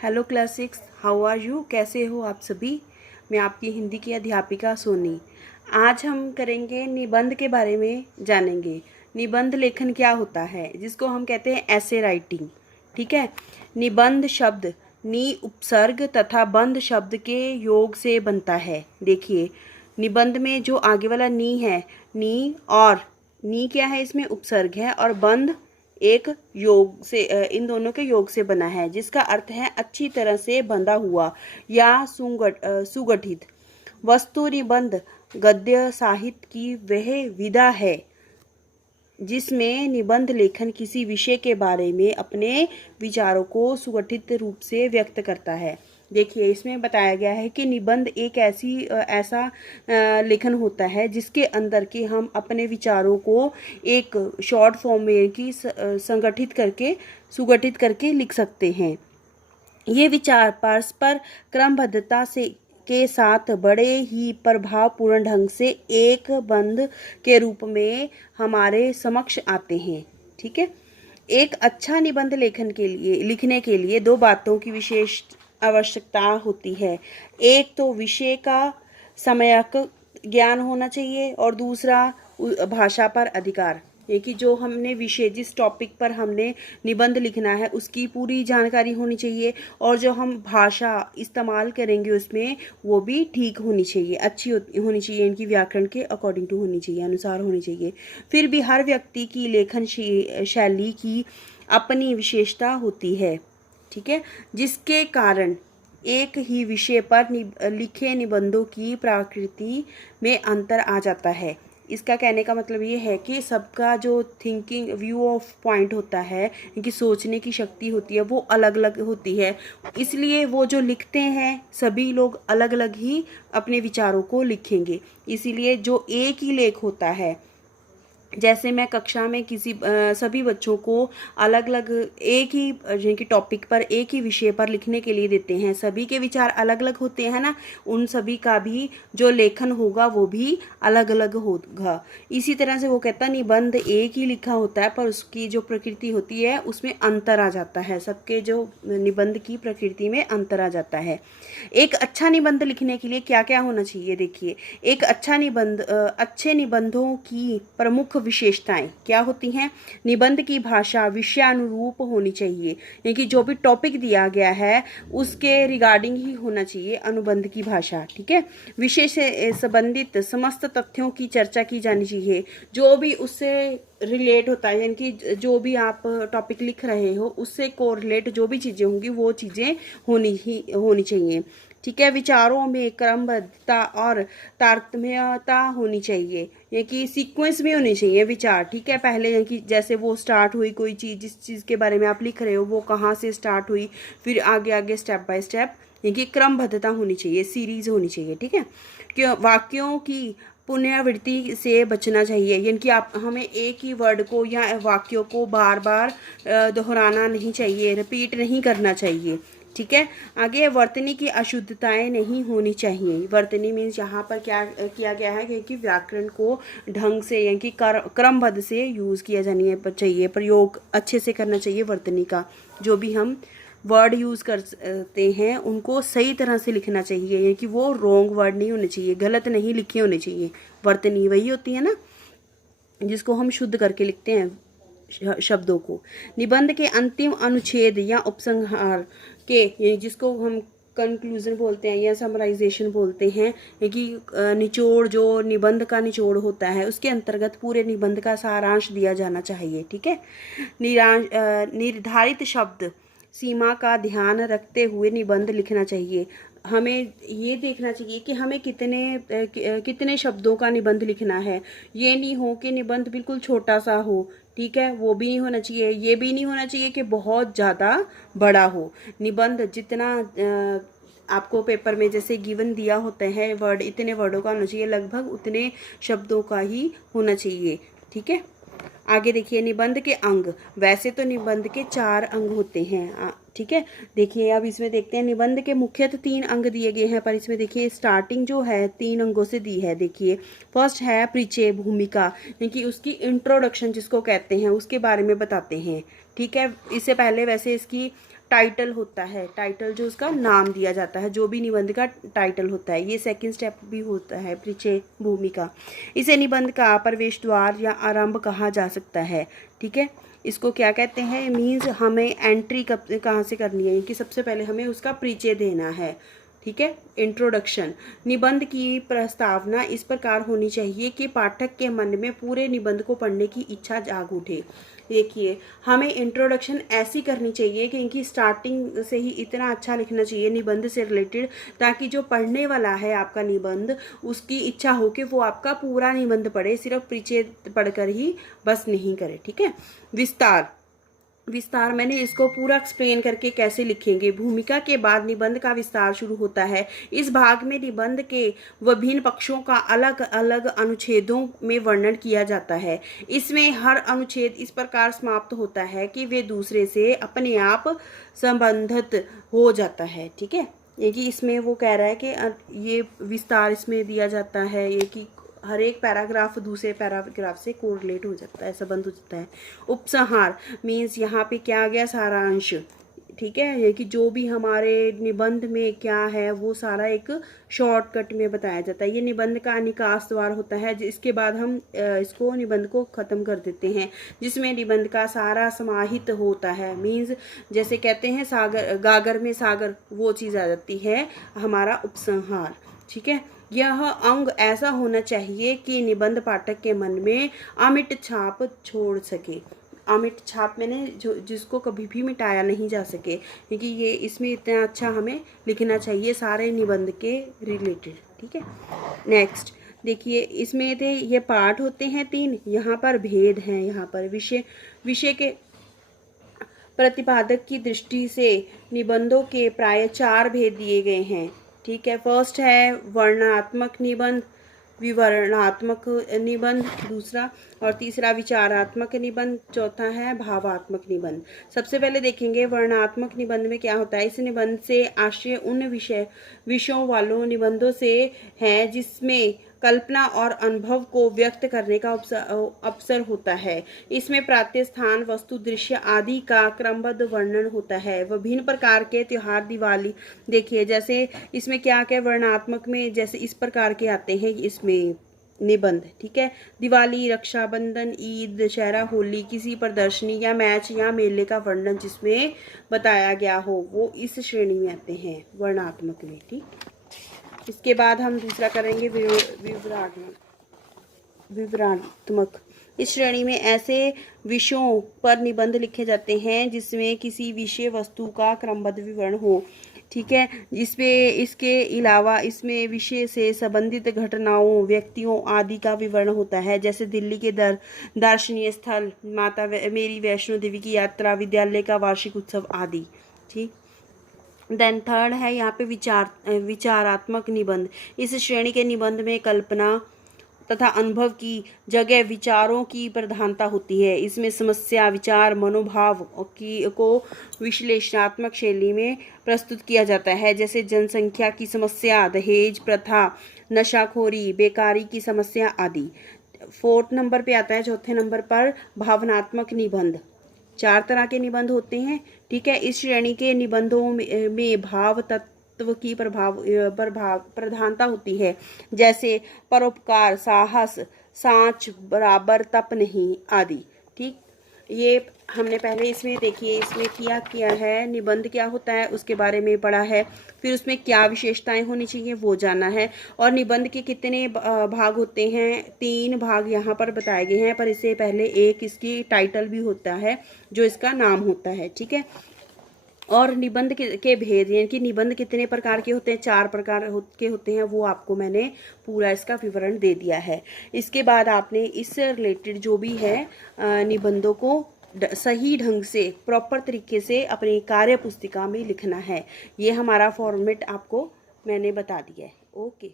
Hello class 6, how are you? कैसे हो आप सभी? मैं आपकी हिंदी की अध्यापिका सोनी। आज हम करेंगे निबंध के बारे में जानेंगे। निबंध लेखन क्या होता है, जिसको हम कहते हैं ऐसे राइटिंग। ठीक है। निबंध शब्द नी उपसर्ग तथा बंध शब्द के योग से बनता है। देखिए, निबंध में जो आगे वाला नी है, नी और नी क्या है, इसमें उपसर्ग है, और बंध एक योग से, इन दोनों के योग से बना है, जिसका अर्थ है अच्छी तरह से बंधा हुआ या सुगठित। वस्तु निबंध गद्य साहित्य की वह विधा है जिसमें निबंध लेखन किसी विषय के बारे में अपने विचारों को सुगठित रूप से व्यक्त करता है। देखिए, इसमें बताया गया है कि निबंध एक ऐसा लेखन होता है जिसके अंदर कि हम अपने विचारों को एक शॉर्ट फॉर्म में की संगठित करके सुगठित करके लिख सकते हैं। ये विचार परस्पर क्रमबद्धता से के साथ बड़े ही प्रभावपूर्ण ढंग से एक बंध के रूप में हमारे समक्ष आते हैं। ठीक है। एक अच्छा निबंध लिखने के लिए दो बातों की विशेष आवश्यकता होती है। एक तो विषय का सम्यक ज्ञान होना चाहिए और दूसरा भाषा पर अधिकार। ये कि जो हमने विषय, जिस टॉपिक पर हमने निबंध लिखना है, उसकी पूरी जानकारी होनी चाहिए, और जो हम भाषा इस्तेमाल करेंगे उसमें वो भी ठीक होनी चाहिए, अच्छी होनी चाहिए, इनकी व्याकरण के अकॉर्डिंग टू होनी चाहिए, अनुसार होनी चाहिए। फिर भी हर व्यक्ति की लेखन शैली की अपनी विशेषता होती है। ठीक है। जिसके कारण एक ही विषय पर लिखे निबंधों की प्रकृति में अंतर आ जाता है। इसका कहने का मतलब ये है कि सबका जो थिंकिंग व्यू ऑफ पॉइंट होता है, इनकी सोचने की शक्ति होती है, वो अलग अलग होती है। इसलिए वो जो लिखते हैं, सभी लोग अलग अलग ही अपने विचारों को लिखेंगे। इसीलिए जो एक ही लेख होता है, जैसे मैं कक्षा में सभी बच्चों को अलग अलग एक ही जिनकी टॉपिक पर, एक ही विषय पर लिखने के लिए देते हैं, सभी के विचार अलग अलग होते हैं ना, उन सभी का भी जो लेखन होगा वो भी अलग अलग होगा। इसी तरह से वो कहता है निबंध एक ही लिखा होता है, पर उसकी जो प्रकृति होती है उसमें अंतर आ जाता है। सबके जो निबंध की प्रकृति में अंतर आ जाता है। एक अच्छा निबंध लिखने के लिए क्या क्या होना चाहिए? देखिए, एक अच्छा निबंध, अच्छे निबंधों की प्रमुख विशेषताएं क्या होती हैं? निबंध की भाषा विषयानुरूप होनी चाहिए, यानी जो भी टॉपिक दिया गया है उसके रिगार्डिंग ही होना चाहिए अनुबंध की भाषा। ठीक है। विषय से संबंधित समस्त तथ्यों की चर्चा की जानी चाहिए, जो भी उससे रिलेट होता है, यानी कि जो भी आप टॉपिक लिख रहे हो उससे कोरिलेट जो भी चीज़ें होंगी वो चीज़ें होनी चाहिए। ठीक है। विचारों में क्रमबद्धता और तारतम्यता होनी चाहिए, ये कि सीक्वेंस में होनी चाहिए विचार। ठीक है। पहले यानी कि जैसे वो स्टार्ट हुई कोई चीज़, जिस चीज़ के बारे में आप लिख रहे हो वो कहाँ से स्टार्ट हुई, फिर आगे आगे स्टेप बाय स्टेप, यानी कि क्रमबद्धता होनी चाहिए, सीरीज होनी चाहिए। ठीक है। क्यों वाक्यों की पुनरावृत्ति से बचना चाहिए, यानी कि आप हमें एक ही वर्ड को या वाक्यों को बार बार दोहराना नहीं चाहिए, रिपीट नहीं करना चाहिए। ठीक है। आगे, वर्तनी की अशुद्धताएं नहीं होनी चाहिए। वर्तनी मीन्स यहाँ पर क्या किया गया है, क्योंकि व्याकरण को ढंग से यानी कि क्रमबद्ध से यूज़ किया जानी चाहिए, प्रयोग अच्छे से करना चाहिए। वर्तनी का जो भी हम वर्ड यूज़ करते हैं उनको सही तरह से लिखना चाहिए, यानी कि वो रॉन्ग वर्ड नहीं होने चाहिए, गलत नहीं लिखे होने चाहिए। वर्तनी वही होती है ना जिसको हम शुद्ध करके लिखते हैं शब्दों को। निबंध के अंतिम अनुच्छेद या उपसंहार के, जिसको हम कंक्लूजन बोलते हैं या समराइजेशन बोलते हैं, कि निचोड़, जो निबंध का निचोड़ होता है उसके अंतर्गत पूरे निबंध का सारांश दिया जाना चाहिए। ठीक है। निर्धारित शब्द सीमा का ध्यान रखते हुए निबंध लिखना चाहिए। हमें ये देखना चाहिए कि हमें कितने शब्दों का निबंध लिखना है। ये नहीं हो कि निबंध बिल्कुल छोटा सा हो। ठीक है। वो भी नहीं होना चाहिए। ये भी नहीं होना चाहिए कि बहुत ज़्यादा बड़ा हो। निबंध जितना आपको पेपर में जैसे गिवन दिया होता है वर्ड, इतने वर्डों का होना चाहिए, लगभग उतने शब्दों का ही होना चाहिए। ठीक है। आगे देखिए, निबंध के अंग। वैसे तो निबंध के 4 अंग होते हैं। ठीक है। देखिए, अब इसमें देखते हैं निबंध के मुख्यतः 3 अंग दिए गए हैं, पर इसमें देखिए स्टार्टिंग जो है 3 अंगों से दी है। देखिए, फर्स्ट है परिचय, भूमिका, क्योंकि उसकी इंट्रोडक्शन जिसको कहते हैं उसके बारे में बताते हैं। ठीक है। इससे पहले वैसे इसकी टाइटल होता है, टाइटल जो उसका नाम दिया जाता है, जो भी निबंध का टाइटल होता है। ये सेकंड स्टेप भी होता है परिचय भूमिका। इसे निबंध का प्रवेश द्वार या आरंभ कहा जा सकता है। ठीक है, इसको क्या कहते हैं, मीन्स हमें एंट्री कहाँ से करनी है कि सबसे पहले हमें उसका परिचय देना है। ठीक है, इंट्रोडक्शन। निबंध की प्रस्तावना इस प्रकार होनी चाहिए कि पाठक के मन में पूरे निबंध को पढ़ने की इच्छा जाग उठे। देखिए, हमें इंट्रोडक्शन ऐसी करनी चाहिए कि इनकी स्टार्टिंग से ही इतना अच्छा लिखना चाहिए निबंध से रिलेटेड, ताकि जो पढ़ने वाला है आपका निबंध, उसकी इच्छा हो कि वो आपका पूरा निबंध पढ़े, सिर्फ परिचय पढ़कर ही बस नहीं करे। ठीक है, विस्तार। विस्तार मैंने इसको पूरा एक्सप्लेन करके कैसे लिखेंगे। भूमिका के बाद निबंध का विस्तार शुरू होता है। इस भाग में निबंध के विभिन्न पक्षों का अलग अलग अनुच्छेदों में वर्णन किया जाता है। इसमें हर अनुच्छेद इस प्रकार समाप्त होता है कि वे दूसरे से अपने आप संबंधित हो जाता है। ठीक है, ये कि इसमें वो कह रहा है कि ये विस्तार इसमें दिया जाता है, ये कि हर एक पैराग्राफ दूसरे पैराग्राफ से कोरिलेट हो जाता है, संबंध हो जाता है। उपसंहार मीन्स यहाँ पे क्या आ गया, सारांश। ठीक है, ये कि जो भी हमारे निबंध में क्या है वो सारा एक शॉर्टकट में बताया जाता है। ये निबंध का निकास द्वार होता है, जिसके बाद हम इसको निबंध को ख़त्म कर देते हैं, जिसमें निबंध का सारा समाहित होता है। मीन्स जैसे कहते हैं सागर, गागर में सागर, वो चीज़ आ जाती है हमारा उपसंहार। ठीक है, यह अंग ऐसा होना चाहिए कि निबंध पाठक के मन में अमिट छाप छोड़ सके। अमिट छाप मैंने जो जिसको कभी भी मिटाया नहीं जा सके, क्योंकि ये इसमें इतना अच्छा हमें लिखना चाहिए सारे निबंध के रिलेटेड। ठीक है, नेक्स्ट देखिए, इसमें थे ये पाठ होते हैं 3, यहाँ पर भेद हैं। यहाँ पर विषय के प्रतिपादक की दृष्टि से निबंधों के प्राय 4 भेद दिए गए हैं। ठीक है, फर्स्ट है वर्णनात्मक निबंध, विवरणात्मक निबंध दूसरा, और तीसरा विचारात्मक निबंध, चौथा है भावात्मक निबंध। सबसे पहले देखेंगे वर्णनात्मक निबंध में क्या होता है। इस निबंध से आशय उन विषयों वालों निबंधों से है जिसमें कल्पना और अनुभव को व्यक्त करने का अवसर होता है। इसमें प्रांतीय स्थान, वस्तु, दृश्य आदि का क्रमबद्ध वर्णन होता है। विभिन्न प्रकार के त्योहार, दिवाली, देखिए जैसे इसमें क्या क्या वर्णनात्मक में जैसे इस प्रकार के आते हैं इसमें निबंध। ठीक है, दिवाली, रक्षाबंधन, ईद, दशहरा, होली, किसी प्रदर्शनी या मैच या मेले का वर्णन जिसमें बताया गया हो, वो इस श्रेणी में आते हैं वर्णनात्मक में। ठीक, इसके बाद हम दूसरा करेंगे विवरणात्मक। इस श्रेणी में ऐसे विषयों पर निबंध लिखे जाते हैं जिसमें किसी विषय वस्तु का क्रमबद्ध विवरण हो। ठीक है, जिसमें इसके अलावा इसमें विषय से संबंधित घटनाओं, व्यक्तियों आदि का विवरण होता है, जैसे दिल्ली के दर्शनीय स्थल, माता मेरी वैष्णो देवी की यात्रा, विद्यालय का वार्षिक उत्सव आदि। ठीक, देन थर्ड है यहाँ पे विचारात्मक निबंध। इस श्रेणी के निबंध में कल्पना तथा अनुभव की जगह विचारों की प्रधानता होती है। इसमें समस्या, विचार, मनोभाव को विश्लेषणात्मक शैली में प्रस्तुत किया जाता है, जैसे जनसंख्या की समस्या, दहेज प्रथा, नशाखोरी, बेकारी की समस्या आदि। 4th नंबर पे आता है, चौथे नंबर पर भावनात्मक निबंध। 4 तरह के निबंध होते हैं। ठीक है, इस श्रेणी के निबंधों में भाव तत्व की प्रधानता होती है, जैसे परोपकार, साहस, सांच बराबर तप नहीं आदि। ठीक, ये हमने पहले इसमें देखिए इसमें किया है निबंध क्या होता है उसके बारे में पढ़ा है, फिर उसमें क्या विशेषताएं होनी चाहिए वो जाना है, और निबंध के कितने भाग होते हैं, 3 भाग यहाँ पर बताए गए हैं, पर इससे पहले एक इसकी टाइटल भी होता है जो इसका नाम होता है। ठीक है, और निबंध के भेद, यानी कि निबंध कितने प्रकार के होते हैं, 4 प्रकार के होते हैं, वो आपको मैंने पूरा इसका विवरण दे दिया है। इसके बाद आपने इससे रिलेटेड जो भी है निबंधों को सही ढंग से प्रॉपर तरीके से अपनी कार्य पुस्तिका में लिखना है। ये हमारा फॉर्मेट आपको मैंने बता दिया है। ओके।